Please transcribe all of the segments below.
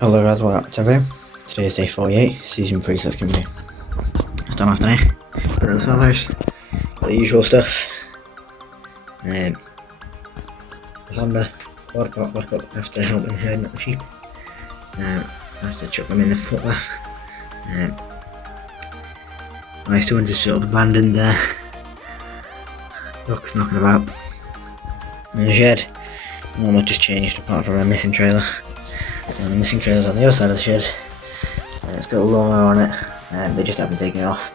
Hello guys, welcome back to the video. Today is day 48, season 3, so it's going to be done off today. Got another farmhouse, got the usual stuff. The Honda quad got back up after helping herding up the sheep. I have to chuck them in the footbath. My 200 sort of abandoned there. Ducks knocking about. In the shed, not much has changed apart from a missing trailer. And the missing trailer's on the other side of the shed. It's got a lawnmower on it, and they just haven't taken it off.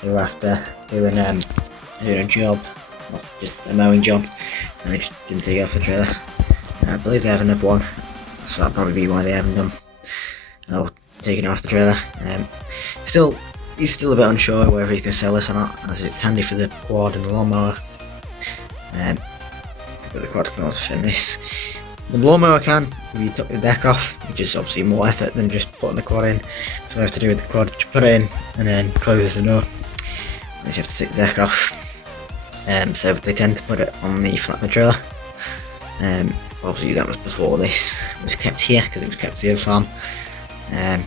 They were after doing a job, well, just a mowing job, and they just didn't take it off the trailer. I believe they have another one, so that'll probably be why they haven't done. Taken it off the trailer. He's still a bit unsure whether he's going to sell this or not, as it's handy for the quad and the lawnmower. But the quad can also fit in this. The lawnmower can, if you took the deck off, which is obviously more effort than just putting the quad in. So I have to do with the quad, put it in and then close the door. You have to take the deck off. So they tend to put it on the flatbed trailer. Obviously that was before this was kept here, because it was kept at the other farm. I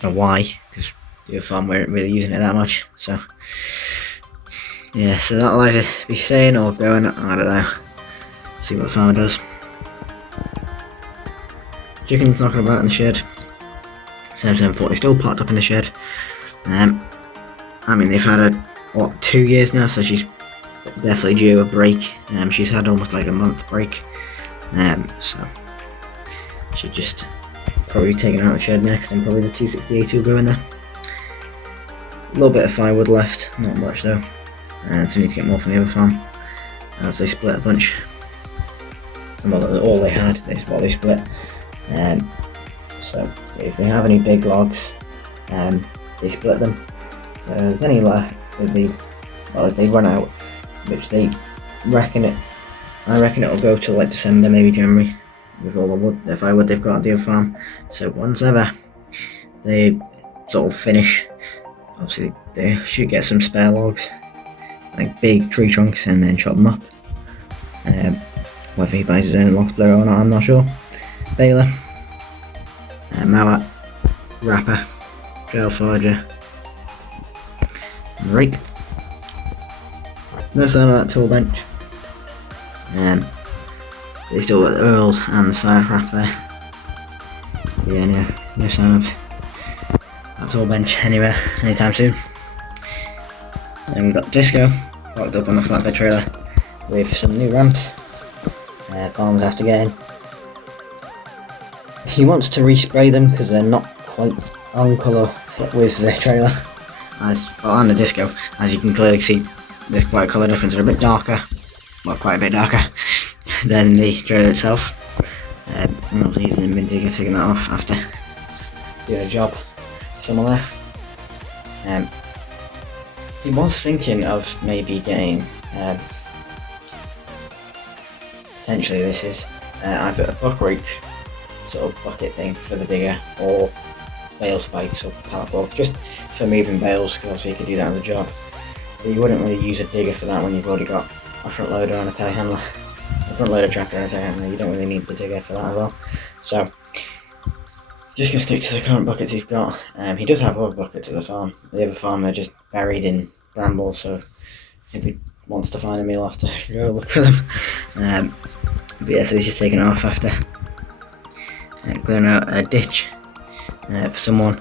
don't know why, because the other farm weren't really using it that much. So yeah, so that'll either be staying or going, I don't know. See what the farmer does. Chicken's knocking about in the shed. 7740 still parked up in the shed. I mean, they've had her 2 years now, so she's definitely due a break. She's had almost like a month break. So she'll just probably be taken out of the shed next, and probably the 260 will go in there. A little bit of firewood left, not much though. So we need to get more from the other farm. As they split a bunch. Well, all they had is what they split. So if they have any big logs, they split them. So if there's any left, if they run out, which they reckon it, I reckon it'll go till like December, maybe January, with all the wood, the firewood they've got at the other farm. So once ever they sort of finish, obviously they should get some spare logs, like big tree trunks, and then chop them up. Whether he buys his own log splitter or not, I'm not sure. Baler, mower, wrapper, trail forger, and rake. No sign of that tool bench. They still got the oils and the side wrap there. Yeah, no sign of that tool bench anywhere anytime soon. Then we've got Disco parked up on the flatbed trailer with some new ramps. Columns after getting. He wants to respray them because they're not quite on colour with the trailer and the Disco. As you can clearly see, there's quite a colour difference. They're a bit darker, well, quite a bit darker than the trailer itself. And obviously he's in the digger taking that off after doing a job somewhere there. He was thinking of maybe getting potentially this is either a buck rake sort of bucket thing for the digger, or bale spikes or pallet fork, just for moving bales, because obviously you could do that as a job. But you wouldn't really use a digger for that when you've already got a front loader and a telehandler, a front loader tractor and a telehandler. You don't really need the digger for that as well. So just gonna stick to the current buckets he's got. He does have other buckets at the farm. The other farm are just buried in brambles, so if he wants to find them, he'll have to go look for them. But yeah, so he's just taking it off after clearing out a ditch for someone,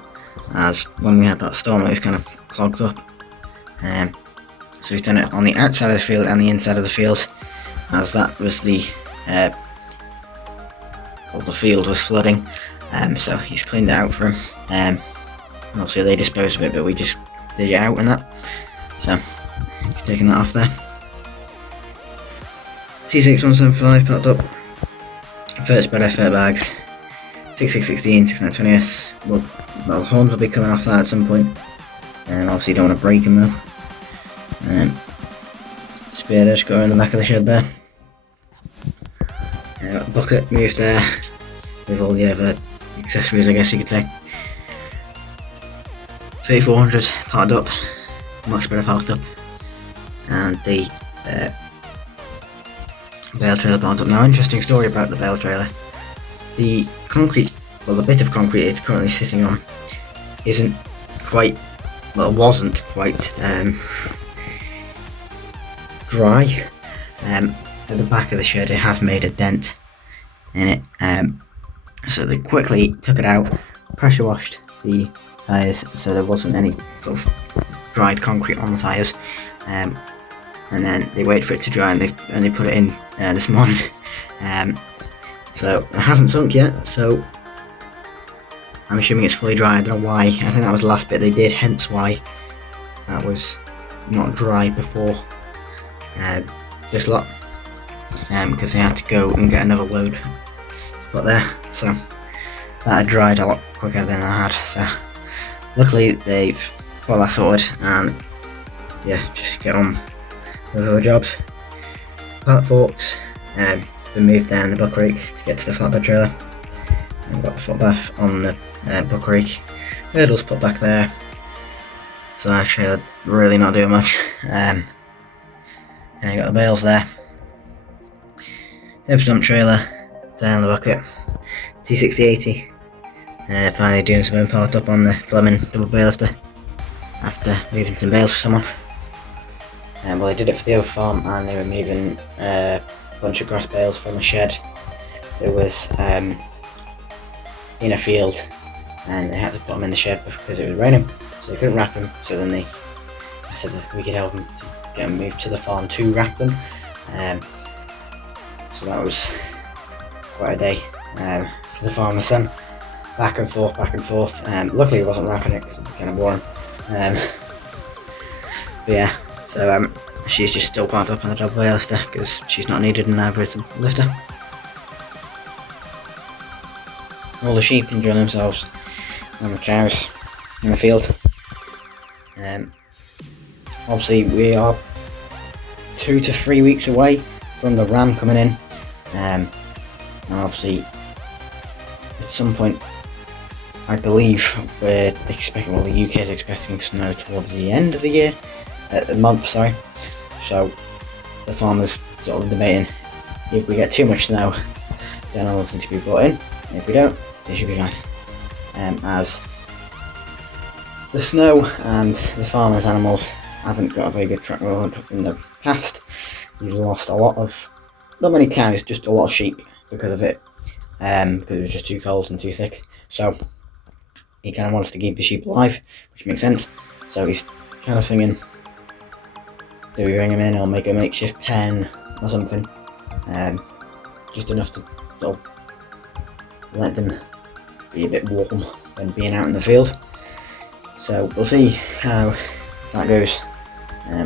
as when we had that storm it was kind of clogged up. So he's done it on the outside of the field and the inside of the field, as that was the field was flooding. So he's cleaned it out for him. Obviously they dispose of it, but we just dig it out and that. So he's taking that off there. T6175 packed up. First spread effort bags. 6616, 6920S. Well, horns will be coming off that at some point. And obviously you don't want to break them though. Spear edge going in the back of the shed there. Got a bucket moved there with all the other accessories, I guess you could say. 3400 parked up. Max spreader parked up. And the bale trailer parked up. Now, interesting story about the bale trailer. The concrete well, the bit of concrete it's currently sitting on isn't quite, well, wasn't quite dry. At the back of the shed, it has made a dent in it. So they quickly took it out, pressure washed the tyres so there wasn't any sort of dried concrete on the tyres, and then they waited for it to dry and they put it in this morning. So it hasn't sunk yet, so I'm assuming it's fully dry. I don't know why. I think that was the last bit they did, hence why that was not dry before this lot, because they had to go and get another load put there, so that had dried a lot quicker than I had. So luckily they've got that sorted, and yeah, just get on with other jobs. Pallet forks been moved down the buck rake to get to the flatbed trailer. I've got the footbath on the buck rake. Hurdles put back there, so that trailer really not doing much. And you got the bales there. Herbs dump trailer down the bucket. T6080 finally doing some import up on the Fleming double bale lifter after moving some bales for someone. Well, they did it for the other farm, and they were moving a bunch of grass bales from a shed that was in a field, and they had to put them in the shed because it was raining, so they couldn't wrap them. So then I said that we could help them to get them moved to the farm to wrap them. So that was quite a day for the farmer's son, back and forth. Luckily, he wasn't wrapping it because it was kind of boring. But yeah, so she's just still parked up on the double bale lifter because she's not needed in the arboretum lifter. All the sheep enjoying themselves, and the cows in the field. Obviously, we are 2 to 3 weeks away from the ram coming in. And obviously, at some point, I believe we're expecting, well, the UK is expecting snow towards the end of the year, the month, sorry. So the farmers sort of debating, if we get too much snow, then animals need to be brought in. And if we don't, they should be fine. As the snow and the farmers' animals haven't got a very good track record in the past. He's lost not many cows, just a lot of sheep because of it, because it was just too cold and too thick. So he kind of wants to keep the sheep alive, which makes sense. So he's kind of thinking, do we bring him in or make a makeshift pen or something, just enough to sort of let them be a bit warm when being out in the field. So we'll see how that goes.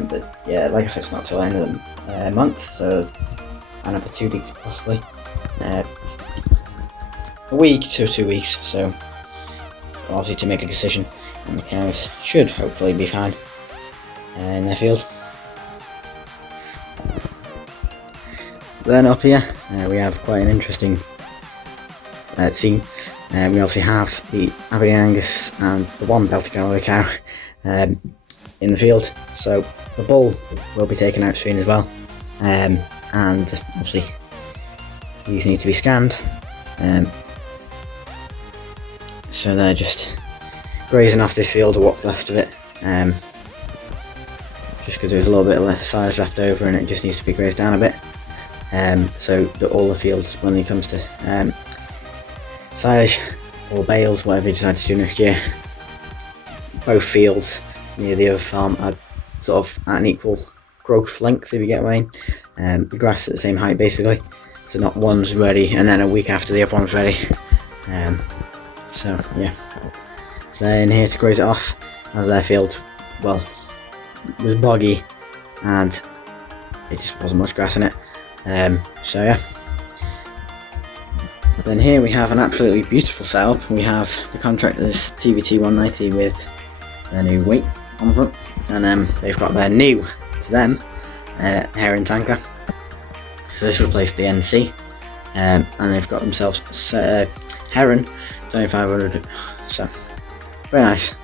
But yeah, like I said, it's not till the end of the month, so another 2 weeks possibly. A week to 2 weeks, so obviously to make a decision, and the cows should hopefully be fine in their field. Then up here we have quite an interesting scene. We obviously have the Aberdeen Angus and the one Baltic Galloway cow in the field, so the bull will be taken out soon as well, and obviously these need to be scanned, so they're just grazing off this field or what's left of it, just because there's a little bit of silage left over and it just needs to be grazed down a bit, so that all the fields, when it comes to silage or bales, whatever you decide to do next year, both fields near the other farm are sort of at an equal growth length, if you get what I mean. The grass at the same height basically, so not one's ready and then a week after the other one's ready. So yeah, so they're in here to graze it off, as their field, well, was boggy and it just wasn't much grass in it. So yeah. Then here we have an absolutely beautiful setup. We have the Contractors TVT 190 with their new weight on the front, and they've got their new, to them, Heron tanker. So this replaced the NC, and they've got themselves Heron 2500. So very nice.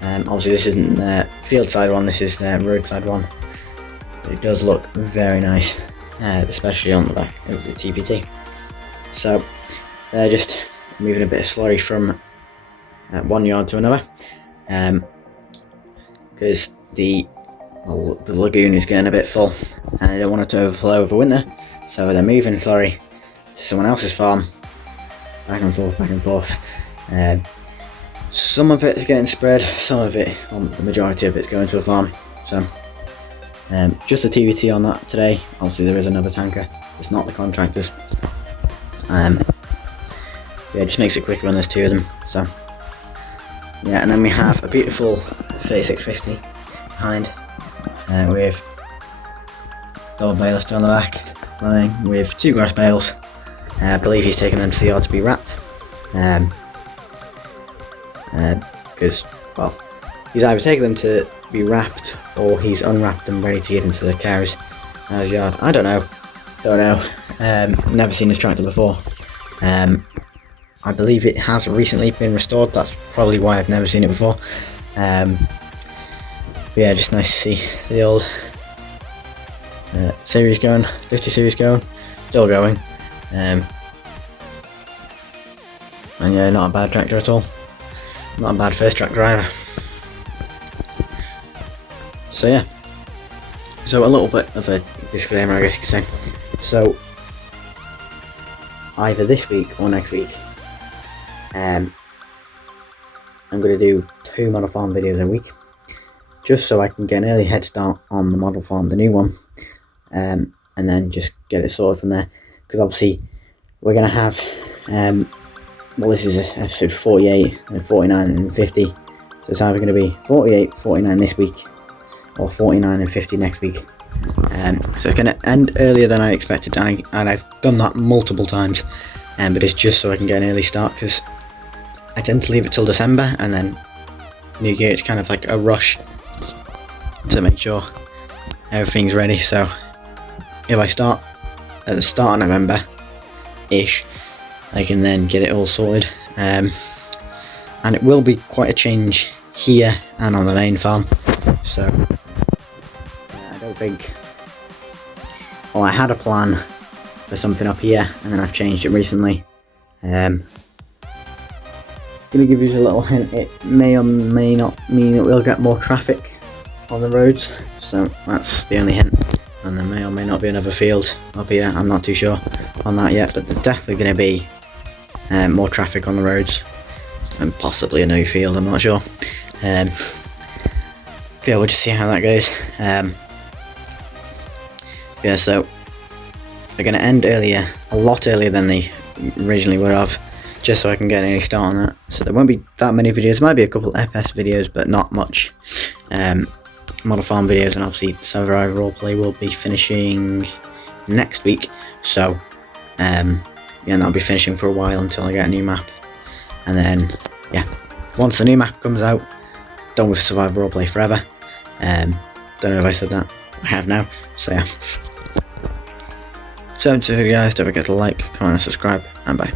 Obviously this isn't the field side one, this is the roadside one, but it does look very nice, especially on the back of the TVT. So they're just moving a bit of slurry from one yard to another, because the lagoon is getting a bit full and they don't want it to overflow over winter, so they're moving slurry to someone else's farm, back and forth, back and forth. Some of it is getting spread, some of it, the majority of it's going to a farm. So just a TBT on that today. Obviously there is another tanker, it's not the contractors. Yeah, it just makes it quicker when there's two of them. So yeah, and then we have a beautiful 3650 behind, with double bailiffs down the back, flowing with 2 grass bales. I believe he's taken them to the yard to be wrapped, because, well, he's either taken them to be wrapped or he's unwrapped them ready to give them to the cows at his yard. I don't know. Never seen this tractor before. I believe it has recently been restored, that's probably why I've never seen it before. But yeah, just nice to see the old series going, 50 series going, still going. And yeah, not a bad tractor at all. Not a bad first track driver. So yeah. So a little bit of a disclaimer, I guess you could say. So either this week or next week, I'm going to do 2 model farm videos a week, just so I can get an early head start on the model farm, the new one, and then just get it sorted from there. Because obviously we're going to have, well, this is episode 48 and 49 and 50, so it's either going to be 48, 49 this week, or 49 and 50 next week. So it's going to end earlier than I expected, and I've done that multiple times, but it's just so I can get an early start, because I tend to leave it till December, and then New Year it's kind of like a rush to make sure everything's ready. So if I start at the start of November-ish, I can then get it all sorted, and it will be quite a change here and on the main farm. So I don't think, well, I had a plan for something up here and then I've changed it recently. Gonna give you a little hint, it may or may not mean that we'll get more traffic on the roads, so that's the only hint. And there may or may not be another field up here, I'm not too sure on that yet, but there's definitely going to be more traffic on the roads, and possibly a new field, I'm not sure. Yeah, we'll just see how that goes. Yeah, so they're going to end earlier, a lot earlier than they originally would have, just so I can get any start on that. So there won't be that many videos, might be a couple FS videos, but not much model farm videos. And obviously Survivor Roleplay will be finishing next week, so yeah, that'll be finishing for a while until I get a new map. And then yeah, once the new map comes out, done with Survivor Roleplay forever. Don't know if I said that, I have now, so yeah. So guys, don't forget to like, comment and subscribe, and bye.